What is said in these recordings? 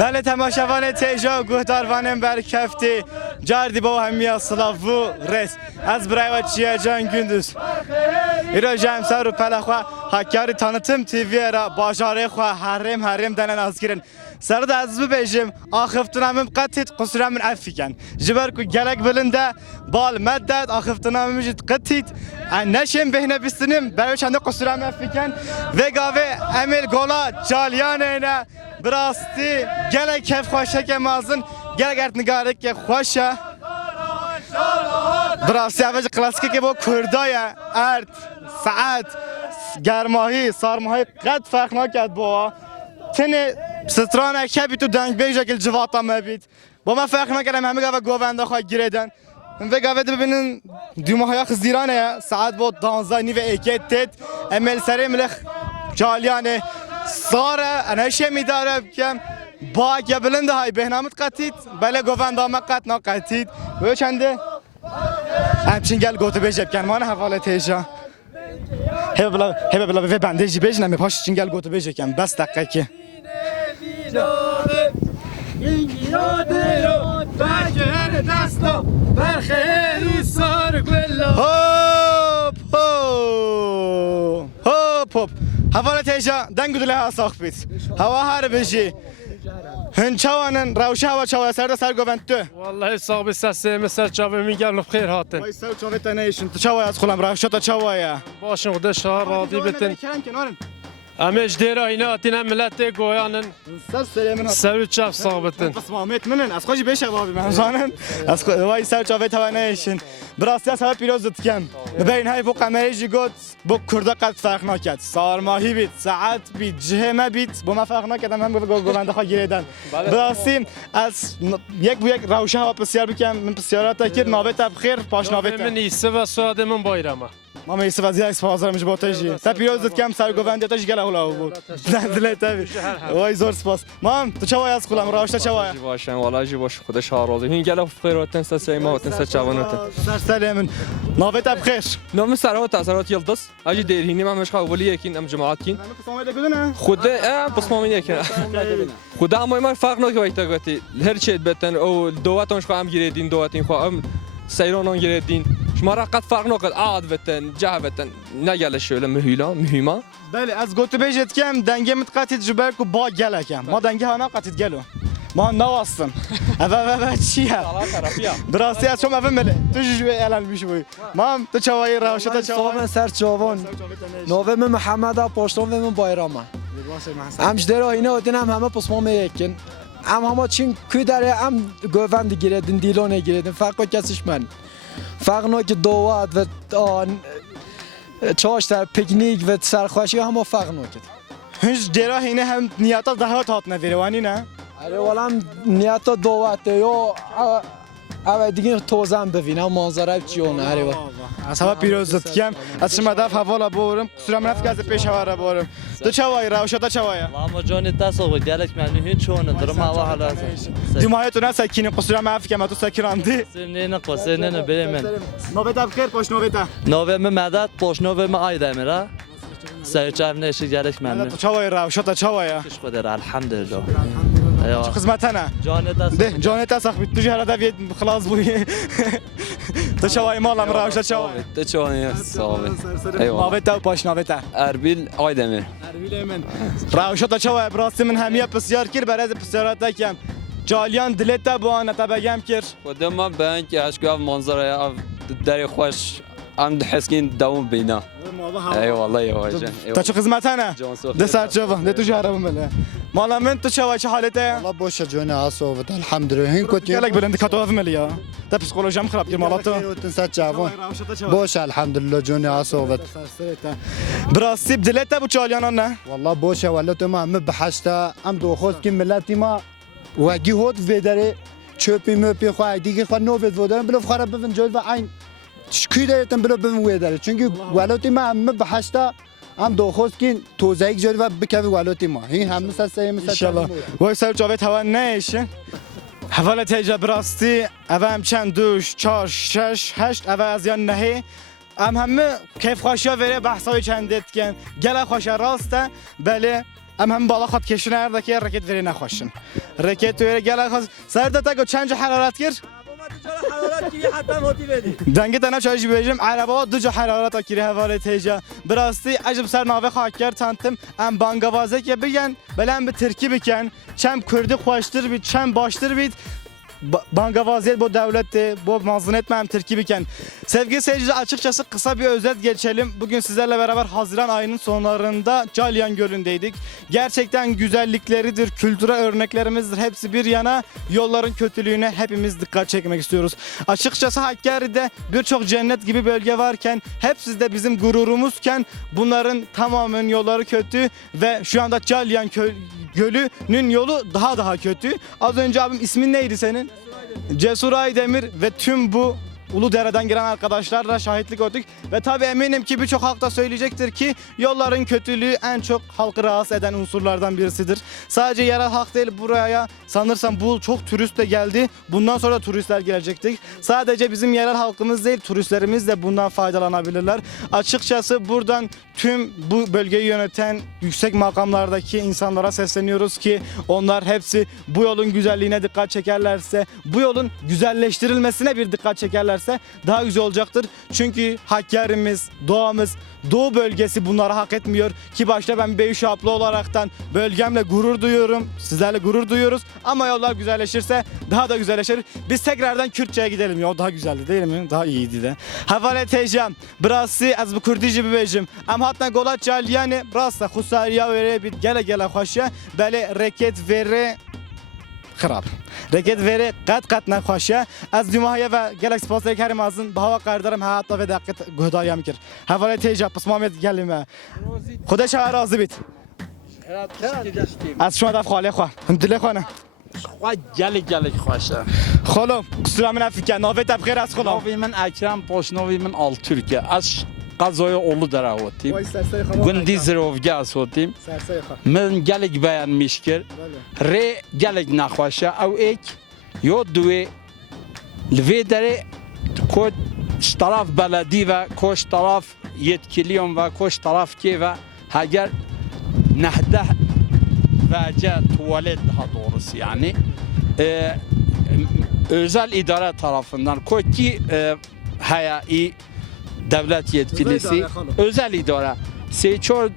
بله تماشاوان تیجا گهداروانم برکفتی جاردی با همی اصلاف و رس از برای و چیه جان گندوز ایرا جمسر و پلخوا حکاری تانتم تیوی را باجاره خوا حرم دنن از گیرن سرد از ببیجم آخفتنامم قطیت قصرم افیکن جبر کو گلک بلنده بال مدد آخفتنامم جد قطیت نشم بهنه بستنم برای چنده قصرم افیکن و گاوه امیل گولا جالیان اینا براستی گلک کف خوشه که مازن گلک ارت نگاره که خوشه براستی اوج کلاسیکی که با کردای ارت ساعت گرماهی سارماهی قد فرق نکرد با تنه ستران کبی تو دنگ بیجا که الجواتا مبید با ما فرق نکردم همه گاوه گوونده خواهی گریدن و گاوه ببینن دیماهای خزیرانه ساعت با 12 نیو ایکت تید امل سری ملخ جالیانه ساره انشه میداره کم باگ یا بلنده های بهنامت قطید بله گوونده ما قط ناقطید و چنده همچین گل گوته بیجب کن مانه حواله تیجا هبه بلا به بندیجی بیج نمی پاش چنگل گوته بیجه کن بس دقیقه که هوپ حواله تیجا دنگو دله ها ساخت بید هوا هر بجی هنچوانن روشه هوا چاوه سر گوند تو والله صاحب سسه مثل چاوه میگم بخیر هاتن وای سر چاوه تنیشن تو چاوه از خودم روشه تا چاوه باشن خود شهر راضی بتن امیش دیره اینا اتینا ملت گویانن سر چاف صاحبتن بس مامت منن از خوشی بشه بابی من زانن از خود وای سر چاوه تنیشن براستی از هوا پیروزت کم ببین های بو قمریجی گفت بو کرده قد فرق نکرد سارماهی بید ساعت بید جه ما بید بو ما فرق نکردم هم گوونده خواه گیریدن براستی از یک بو یک روشه هوا بسیار بکم من بسیارات که نابت بخیر پاش نابت من ایسه و ساده من بایرمه ما میسه وزیر از بازار میشه با تاجی تا پیروزت کم سر گوونده تاج گله هولا بود دل تابی وای زور سپاس مام تو چوای از خودم راشته چوای باشن والله جی باش خودش راضی این گله خیراتن سه ما وتن سه چوانوتن سر سلام نابت بخیر نام سرات اثرات یلدز اجی دیرینی ما مش قبولی یکین ام جماعت کین خود بس ما یکین خود اما ما فرق نکه وقت گفتی هر چی بتن او دواتونش خو ام گیردین دواتین خو ام سیرانان گیردین شما را قد فرق نکرد عاد بتن جه بتن نگله شوله مهمه بله از گوتو بیجت کم دنگه متقاطید جبر کو با گله کم ما دنگه ها نقاطید گلو ما نواستم و چیه براستی از شما مله تو جوی اعلان میشوی ما تو چوای راشه تو چوان سر چوان نوام محمد پاشتون و من بایرامه همش درا اینا ودینم همه پسمام یکن همه چین کی داره هم گووند گیردین دیلونه گیردین فرق کسیش من فرق نوک دوات و چاش در پیکنیک و سرخوشی همه فرق نوکید هیچ درا اینه هم نیاتا دهات هات نویروانی نه آره ولام نیاتا دوات یا اول دیگه توزن ببینم منظره چیونه آره از هوا پیروزت کم از شما دف حوالا بورم سرم رفت از پیش هوا بورم تو چوای راوشا تو چوای ما جان تاسو گلک معنی هیچ چونه درم هوا حالا دیمای تو نسکین قصرم اف کم تو سکراندی نه قصه نه بریم نوبت بخیر پاش نوبت نوبت مدد پاش نوبت ما ایده میره سرچاف نشه گلک معنی تو چوای راوشا تو چوای خوش خدا الحمدلله چه خدمتنا جان تاسو تو جهره دوید خلاص بوی تو چوای مالم راوشا چوای تو چوای صاحب نوبت تو پاش نوبت اربیل آیدمه اربیل من راوشا تو چوای براستی من همیه بسیار کیر برای بسیارات کم جالیان دلت با انا تبگم کیر خودم ما بانک اشکاف منظره در خوش ام حسكين دوم بينا اي والله يا واجن تا چه خدمتانه ده سر جوه ده تو جهره بمله مالا من تو چه چه حالته والله باشه جون عصوبت الحمد لله هين كنت قالك بلند كاتو في مليا ده بسيكولوجيا خراب كير مالاتو تنسى جوان باشه الحمد لله جون عصوبت براسي بدلت ابو چاليان نه والله باشه والله تو ما بحثتا ام دو خود کی ملتی ما واگی هود وداره چوپی مپی خو دیگه خو نو ود وداره بلو خراب بن جول و عین چکی دارتن بلو بم وداره چونکی ولوتی ما ام بحثتا هم دو خود کی توزیع جول و بکوی ولوتی ما این هم مثلا ان شاء الله وای سر جاوه توان نشه حوالت هجا براستی اوام چند دوش 4 6 8 اول از یان نهی ام همه کیف خوشا وره بحثای چند دتکن گله خوشا راسته بله ام هم بالا خط کشونه هر که رکت وره نخوشن رکت وره گله خواست سر دتا گو چند حرارت گیر دنگه تنها چایش بیجم عربا دو جا حرارت اکیری حواله تیجا براستی عجب سر ناوه خاکر تانتم ام بانگوازه که بگن بله ام به ترکی بکن چم کردی خوشتر بید چم باشتر بید Bankavaziyet bu devlet bu mazlunet mem Türkiye biken. Sevgili seyirciler açıkçası kısa bir özet geçelim. Bugün sizlerle beraber Haziran ayının sonlarında Calyan Gölü'ndeydik. Gerçekten güzellikleridir, kültürel örneklerimizdir. Hepsi bir yana yolların kötülüğüne hepimiz dikkat çekmek istiyoruz. Açıkçası Hakkari'de birçok cennet gibi bölge varken hepsi de bizim gururumuzken bunların tamamen yolları kötü ve şu anda Calyan Gölü'nün yolu daha kötü. Az önce abim ismin neydi senin? Cesur Aydemir ve tüm bu Uludere'den gelen arkadaşlarla şahitlik ettik ve tabii eminim ki birçok halk da söyleyecektir ki yolların kötülüğü en çok halkı rahatsız eden unsurlardan birisidir. Sadece yerel halk değil buraya sanırsam bu çok turist de geldi. Bundan sonra da turistler gelecektir. Sadece bizim yerel halkımız değil turistlerimiz de bundan faydalanabilirler. Açıkçası buradan tüm bu bölgeyi yöneten yüksek makamlardaki insanlara sesleniyoruz ki onlar hepsi bu yolun güzelliğine dikkat çekerlerse, bu yolun güzelleştirilmesine bir dikkat çekerlerse daha güzel olacaktır. Çünkü Hakkari'miz, doğamız, Doğu bölgesi bunları hak etmiyor ki başta ben Beyşaplı olaraktan bölgemle gurur duyuyorum. Sizlerle gurur duyuyoruz ama yollar güzelleşirse daha da güzelleşir. Biz tekrardan Kürtçe'ye gidelim. Ya daha güzeldi değil mi? Daha iyiydi de. Havale teyzem. Burası az bu Kürtçe bir bejim. Ama hatta golat Calyani burası Husariya vere bir gele hoşa. Böyle reket vere خراب رکت وره قد نخواشه از دیماهی و گلکس پاسه کریم ازن به هوا قردارم حتی و دقیق گهدایی میکر حواله تیجا پس مامت گلیم خودش راضی بیت از شما دف خاله خواه دل خانه خواه گلک خوشه خالم قصرا من افکر ناوی تبخیر از خالم ناوی من اکرم پاشناوی من آل ترکیه از قضای اولو در آوتیم گندی زروفگه اسوتیم من گلک بیان میشکر ری گلک نخواشه او ایک یا دوی لوی داره کش طرف بلدی و کش طرف yetkiliyim ve koş taraf ki ve hager nehde vece tuvalet daha doğrusu yani özel idare tarafından ki hayai devlet yetkilisi özel idare seçiyor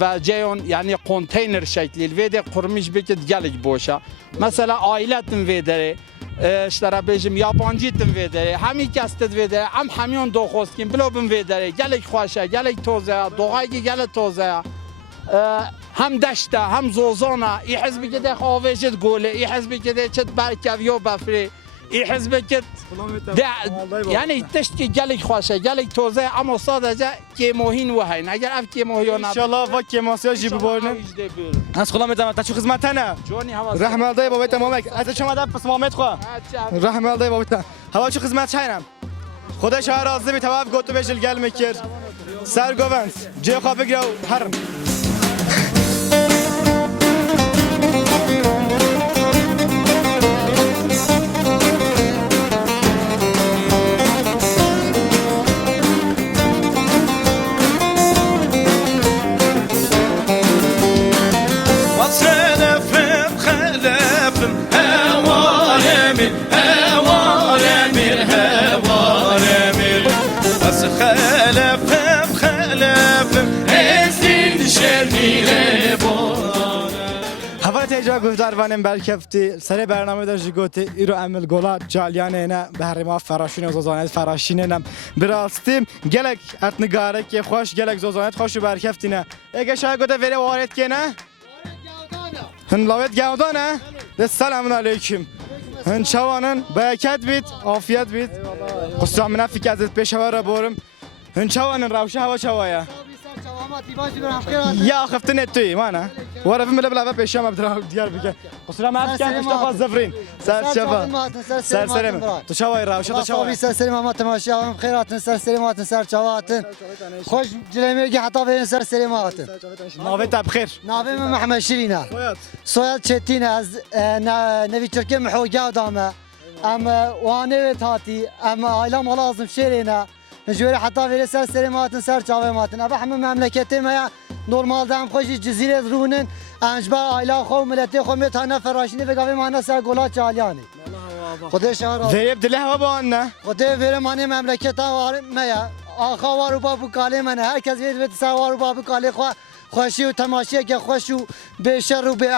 veceyon yani konteyner şekli ve de kurmuş bir gelik boşa mesela ailetin ve de اشترا بجم yabancı تن ویدره همی کستت ویدره همیون دو خوستیم بلوبم ویدره گلک خوشه گلک توزه دوغایی گلک توزه هم دشته هم زوزانه ای حزبی که ده خواهشت گوله ای حزبی که ده چت برکویو بفری ای حزبی که یعنی تشت که گلک خوشه گلک توزه اما sadece کیموهین و هین اگر اف کیموهیو نبود انشالله و کیماسیا جی ببرن از خلا میتونم تا چه خدمتنه رحم الله بابا تمامک از شما دف پس مامت خو رحم الله بابا هوا چه خدمت چاینم خودش راضی بی تواب گوتو بجل گل میکر سر گوونس جه خواب بگیرو هرم هوا تیجا گفتاروانم برکفتی سر برنامه داشتی گوتی ایرو عمل گلا جالیانه نه بهره ما فراشین زوزانت فراشینه نم براستیم گلک اتنگاره که خوش گلک زوزانت خوشو برکفتی نه اگه شاید گوته وری وارد که نه هن لاوت گودانه سلام علیکم هن چوانن برکت بید عافیت بید قصه من فکر ازت پیشوا را برم هن چوانن روشه هوا چوایا یا خفتن توی مانا ورا فيلم بلا بيشام عبد ديار بك قصرا ما كان مصطفى الزفرين سر شباب سر سلام تشاوي راوشه تشاوي سر سلام ما تماشي خيرات سر سلامات سر شوات خوش جلميرجي حتى بين سر سلامات نوبت بخير نابي محمد شيرينا سويات شتينا از نبي تركي محو جادامه اما وانا تاتي اما عائله لازم شيرينا جوری حتی ویره سر سری ماتن سر چاوه ماتن اما همه مملکتی ما نورمال دام خوشی جزیره رونن انجبر آیلا خو ملتی خو میتانه فراشینی و گاوی مانه سر گلا چالیانی خدا شهر Deyip dili hava bu anne. خدا ویره مانی مملکت وار میا آخا وارو بابو کاله منه هر کس ویره سر وارو بابو کاله خو خوشی و تماشی که خوش و بیشتر و به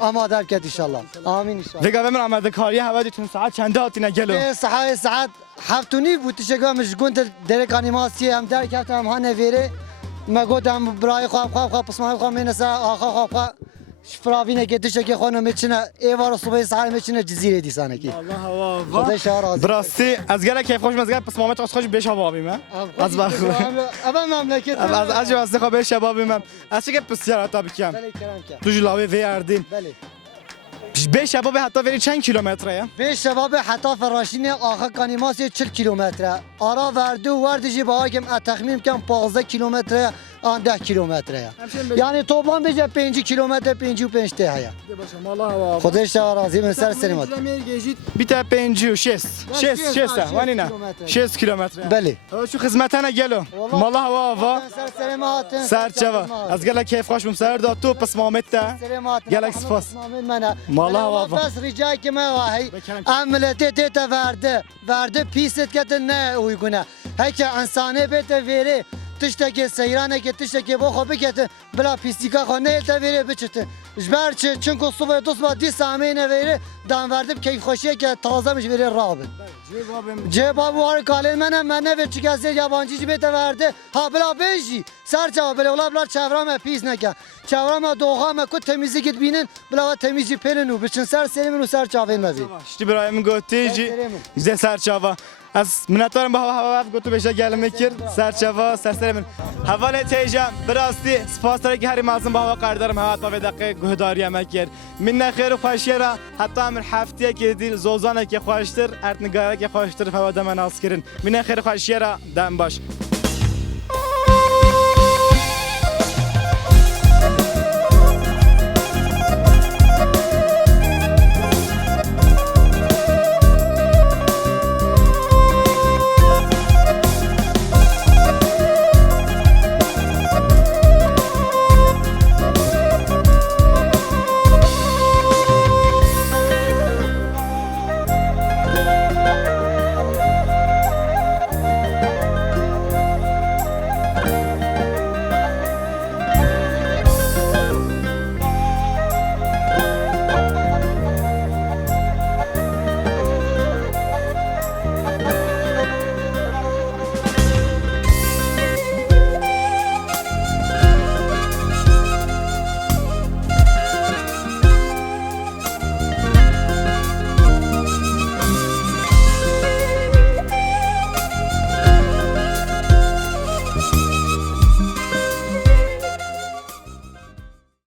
آماده کرد انشالله آمین انشالله Ve gavemir amade kariye hava ditun saat çende hatine gelo. به صحای ساعت هفتونی بود تشگاه مشگون درک انیماسی هم در کفتم هم هنویره ما گفتم برای خواب پسمای خواب مینسا آخا خواب فراوینه که تشگاه خانم میچنه ایوار صبح سحر میچنه جزیره دیسانه کی خدا شهر آزاد Brasti az gele keyif hoş mezgel pes Muhammed az hoş beş hava abim az bak. اما مملکت Az az خو beş hava abim az çeke pes yara tabii ki. بله کرم که Tu julavi ve erdin. بله Beş hava be hatta veri çen kilometreye. به شباب حتی فراشین آخه کانیماسی 40 کیلومتره آرا وردو وردجی با آگم تخمین کم 15 کیلومتره آن 10 کیلومتره یعنی toplam بجه 5 kilometre 5 ته هیا خودش شهر راضی من سر سریمات Bir tane penci şes vanina 6 kilometre. بله Şu hizmetine gelo. Mala hava سر سریمات serçeva. Az gele keyif hoş bum ser da tu pes Muhammed de. سریمات Galaxy Pass. مالا هوا. بس rica ki me vahi ameliyat te verdi piset ke ne uyguna heke insane bete veri tişteki seyrane ke tişteki bu hobi ke bla pistika khone te veri biçte jber çünkü suba dosba di samine veri dan verdim keyif hoşiye ke tazemiş veri rabi cevabı var kalen mene ve çıkası yabancı bete verdi ha bla beji serçava bla ola çevrame pis ne ke çevrame doğama ku temizlik git binin bla temizci pelinu biçin ser serimin u serçava mevi İşte bir ayımın götücü. Güzel serçava. Az minnettarım bu hava götü beşe gelmek kir. Serçava seslerimin. Havale teycem birasti spasları ki her mazlum bu hava kardarım hava ve dakika gühdar yemek yer. Minne khairu khoşyera hatta min haftaya ki dil zozana ki khoştur. Ert nigara ki khoştur hava da men askirin. Minne khairu khoşyera dem baş.